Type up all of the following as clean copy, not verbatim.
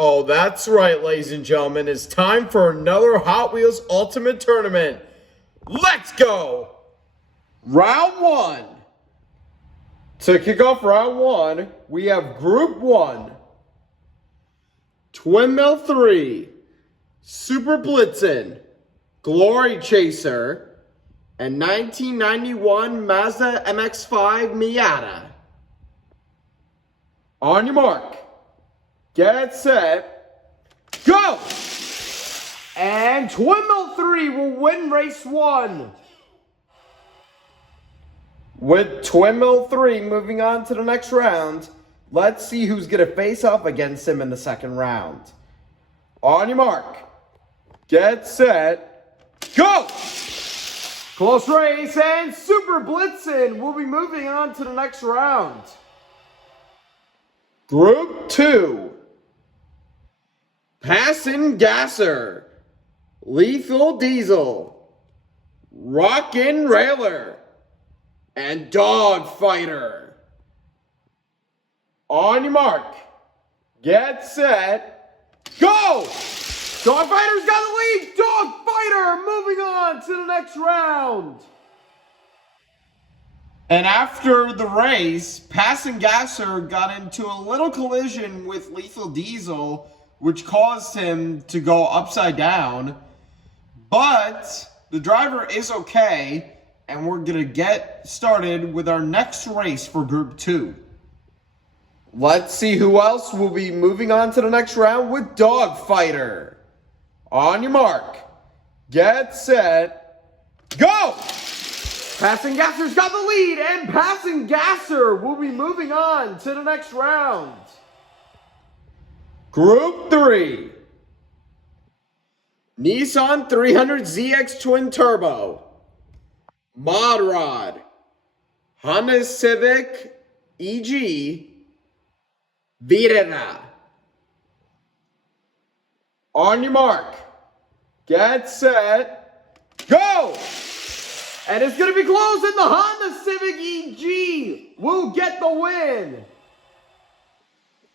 Oh, that's right, ladies and gentlemen. It's time for another Hot Wheels Ultimate Tournament. Let's go! Round one. To kick off round one, we have Group 1. Twin Mill 3, Super Blitzen, Glory Chaser, and 1991 Mazda MX-5 Miata. On your mark. Get set, go! And Twin Mill 3 will win race 1. With Twin Mill 3 moving on to the next round, let's see who's going to face off against him in the second round. On your mark, get set, go! Close race, and Super Blitzen will be moving on to the next round. Group 2. Passin' Gasser, Lethal Diesel, Rockin' Railer, and Dog Fighter. On your mark, get set, go! Dog Fighter's got the lead. Dog Fighter moving on to the next round. And after the race, Passin' Gasser got into a little collision with Lethal Diesel, which caused him to go upside down. But the driver is okay, and we're going to get started with our next race for Group 2. Let's see who else will be moving on to the next round with Dog Fighter. On your mark, get set, go! Passin' Gasser's got the lead, and Passin' Gasser will be moving on to the next round. Group 3. Nissan 300ZX Twin Turbo, Mod Rod, Honda Civic EG, Virera. On your mark, get set, go! And it's going to be close, and the Honda Civic EG will get the win.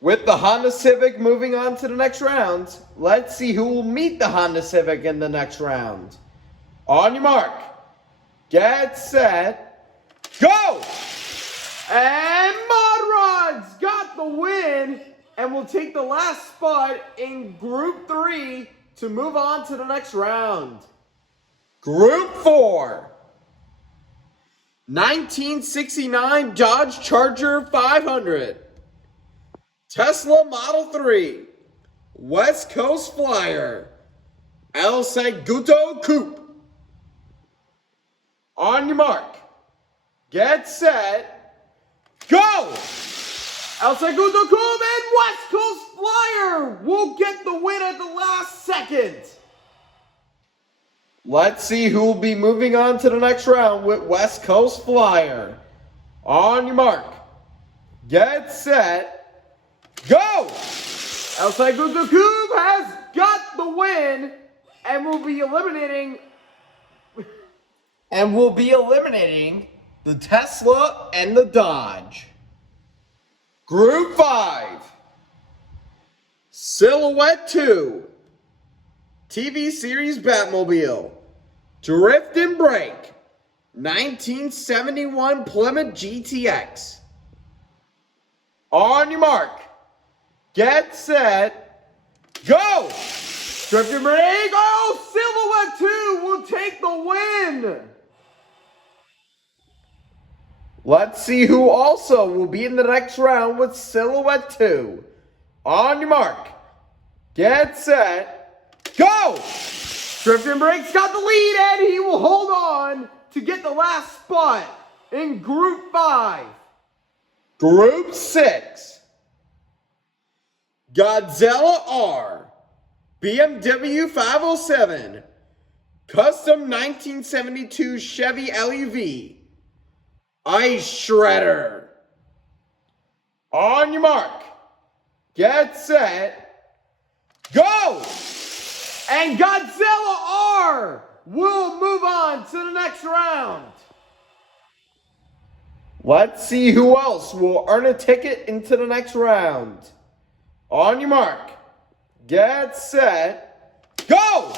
With the Honda Civic moving on to the next round, let's see who will meet the Honda Civic in the next round. On your mark, get set, go! And Mod Rod's got the win and will take the last spot in Group 3 to move on to the next round. Group 4. 1969 Dodge Charger 500. Tesla Model 3, West Coast Flyer, El Segundo Coupe. On your mark, get set, go! El Segundo Coupe and West Coast Flyer will get the win at the last second. Let's see who will be moving on to the next round with West Coast Flyer. On your mark, get set, go! El Segundo Coupe has got the win and will be eliminating the Tesla and the Dodge. Group 5. Silhouette 2. TV series Batmobile. Drift and Brake. 1971 Plymouth GTX. On your mark, get set, go! Drift and Brake, oh, Silhouette 2 will take the win! Let's see who also will be in the next round with Silhouette 2. On your mark, get set, go! Drift and Brake's got the lead, and he will hold on to get the last spot in Group 5. Group 6. Godzilla R, BMW 507, Custom 1972 Chevy LUV, Ice Shredder. On your mark, get set, go! And Godzilla R will move on to the next round. Let's see who else will earn a ticket into the next round. On your mark, get set, go!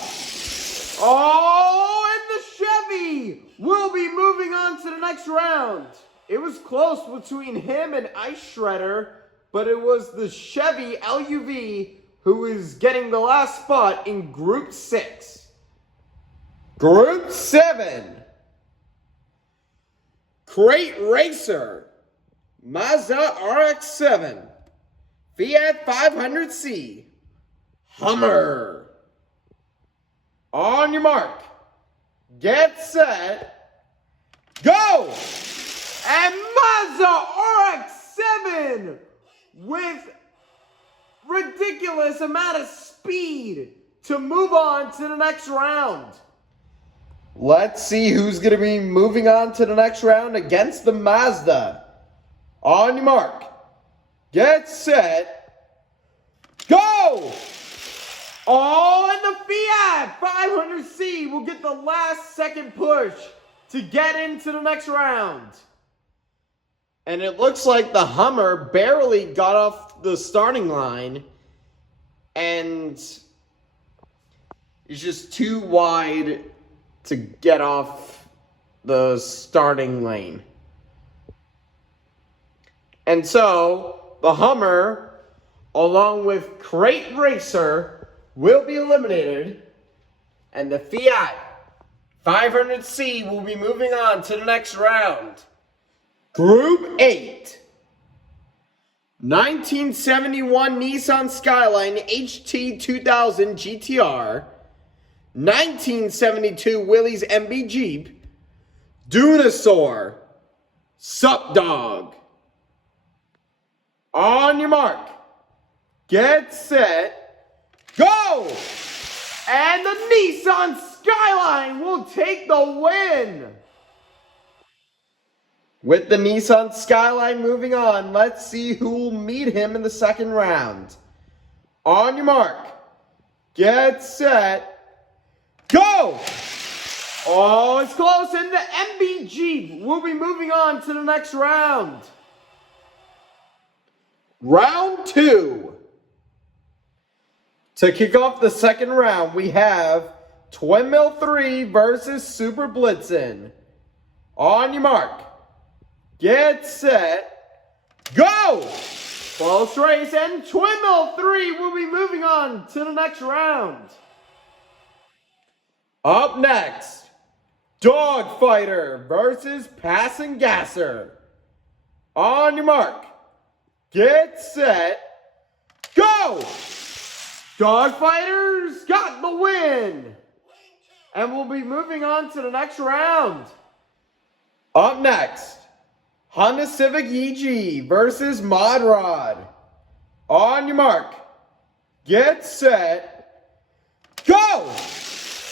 Oh, and the Chevy will be moving on to the next round. It was close between him and Ice Shredder, but it was the Chevy LUV who is getting the last spot in Group 6. Group 7. Crate Racer, Mazda RX-7, Fiat 500C, Hummer. On your mark, get set, go! And Mazda RX-7 with ridiculous amount of speed to move on to the next round. Let's see who's going to be moving on to the next round against the Mazda. On your mark, get set, go! Oh, and the Fiat 500C will get the last second push to get into the next round. And it looks like the Hummer barely got off the starting line and is just too wide to get off the starting lane. And so, the Hummer, along with Crate Racer, will be eliminated, and the Fiat 500C will be moving on to the next round. Group 8. 1971 Nissan Skyline HT 2000 GTR, 1972 Willys MB Jeep, Dunosaur, Sup Dog. On your mark, get set, go! And the Nissan Skyline will take the win. With the Nissan Skyline moving on, let's see who will meet him in the second round. On your mark, get set, go! Oh, it's close, and the MB Jeep will be moving on to the next round. Round 2. To kick off the second round, we have Twin Mill 3 versus Super Blitzen. On your mark, get set, go! Close race, and Twin Mill 3 will be moving on to the next round. Up next, Dogfighter versus Passing Gasser. On your mark, get set, go! Dogfighters got the win, and we'll be moving on to the next round. Up next, Honda Civic EG versus Mod Rod. On your mark, get set, go!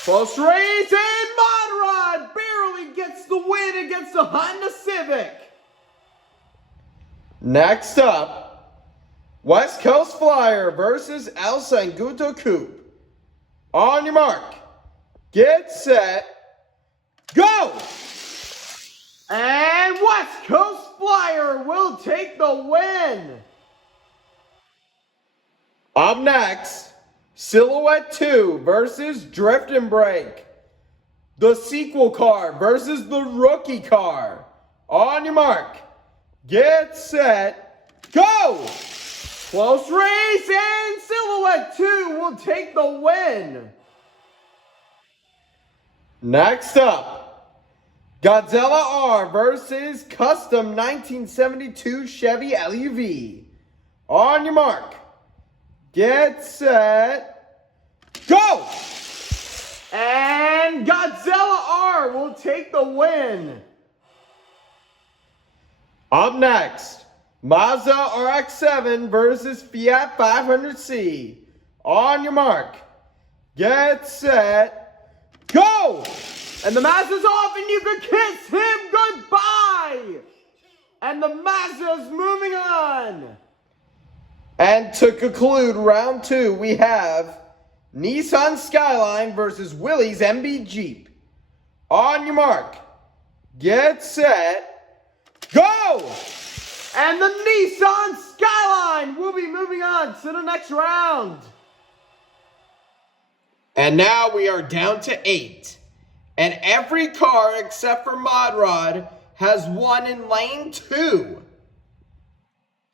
Close race, and Mod Rod barely gets the win against the Honda Civic. Next up, West Coast Flyer versus El Sanguto Coupe. On your mark, get set, go! And West Coast Flyer will take the win. Up next, Silhouette 2 versus Drift and Brake. The sequel car versus the rookie car. On your mark, get set, go! Close race, and Silhouette 2 will take the win. Next up, Godzilla R versus Custom 1972 Chevy LUV. On your mark, get set, go! And Godzilla R will take the win. Up next, Mazda RX-7 versus Fiat 500C. On your mark, get set, go! And the Mazda's off, and you can kiss him goodbye! And the Mazda's moving on. And to conclude round 2, we have Nissan Skyline versus Willys MB Jeep. On your mark, get set, go! And the Nissan Skyline will be moving on to the next round. And now we are down to 8. And every car except for Mod Rod has won in lane 2.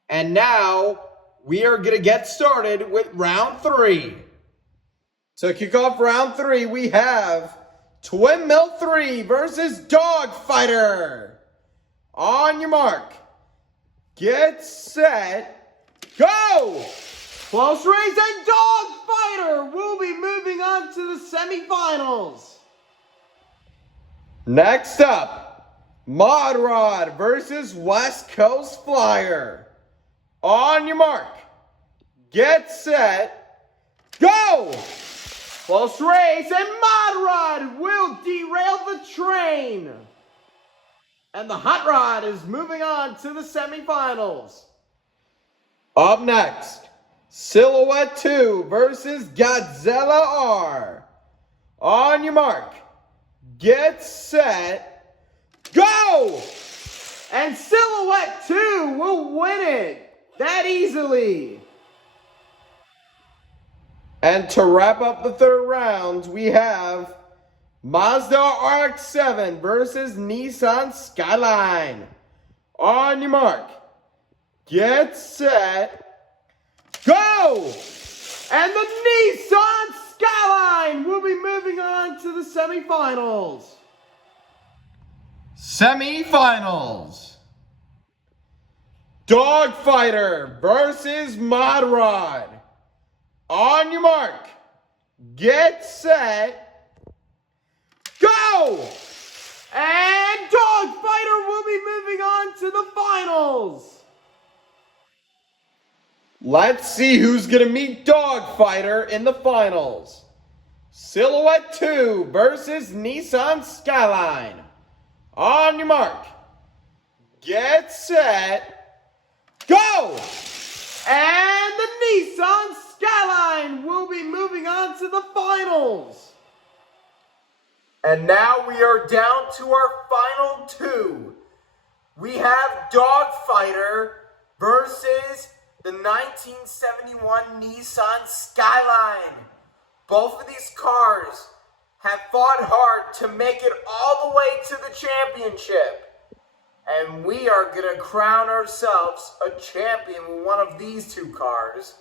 And now we are going to get started with round 3. To kick off round 3, we have Twin Mill 3 versus Dog Fighter. On your mark, get set, go! Close race, and Dog Fighter will be moving on to the semifinals. Next up, Mod Rod versus West Coast Flyer. On your mark, get set, go! Close race, and Mod Rod will derail the train. And the Hot Rod is moving on to the semifinals. Up next, Silhouette 2 versus Godzilla R. On your mark, get set, go! And Silhouette 2 will win it that easily. And to wrap up the third round, we have Mazda RX-7 versus Nissan Skyline. On your mark, get set, go! And the Nissan Skyline will be moving on to the semifinals. Semifinals. Dog Fighter versus Mod Rod. On your mark, get set, go! And Dog Fighter will be moving on to the finals. Let's see who's going to meet Dog Fighter in the finals. Silhouette 2 versus Nissan Skyline. On your mark, get set, go! And the Nissan Skyline will be moving on to the finals. And now we are down to our final 2. We have Dog Fighter versus the 1971 Nissan Skyline. Both of these cars have fought hard to make it all the way to the championship. And we are going to crown ourselves a champion with one of these 2 cars.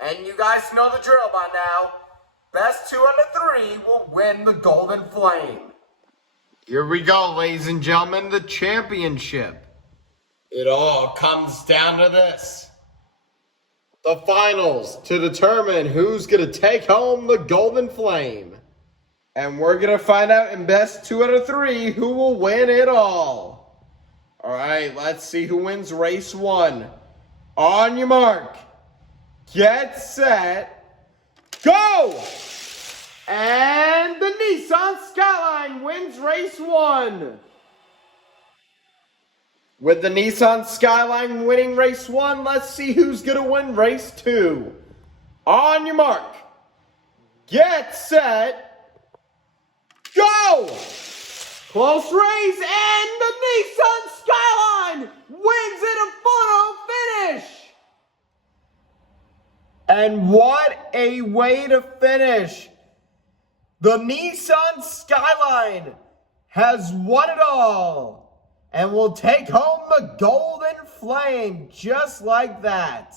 And you guys know the drill by now. Best 2 out of 3 will win the Golden Flame. Here we go, ladies and gentlemen, the championship. It all comes down to this. The finals to determine who's going to take home the Golden Flame. And we're going to find out in best 2 out of 3 who will win it all. All right, let's see who wins race 1. On your mark, get set, go! And the Nissan Skyline wins race 1. With the Nissan Skyline winning race 1, let's see who's going to win race 2. On your mark, get set, go! Close race, and the Nissan Skyline wins in a photo finish. And what a way to finish. The Nissan Skyline has won it all and will take home the Golden Flame just like that.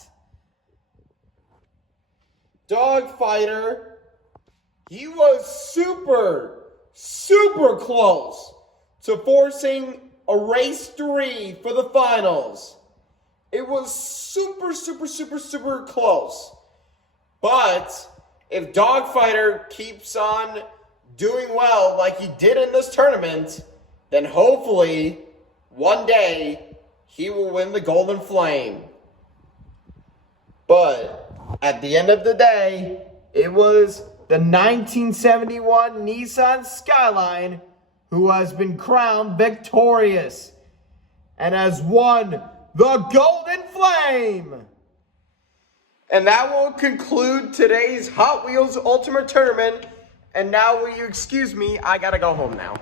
Dog Fighter, he was super close to forcing a race 3 for the finals. It was super close. But if Dog Fighter keeps on doing well like he did in this tournament, then hopefully one day he will win the Golden Flame. But at the end of the day, it was the 1971 Nissan Skyline who has been crowned victorious and has won the Golden Flame. And that will conclude today's Hot Wheels Ultimate Tournament. And now will you excuse me, I gotta go home now.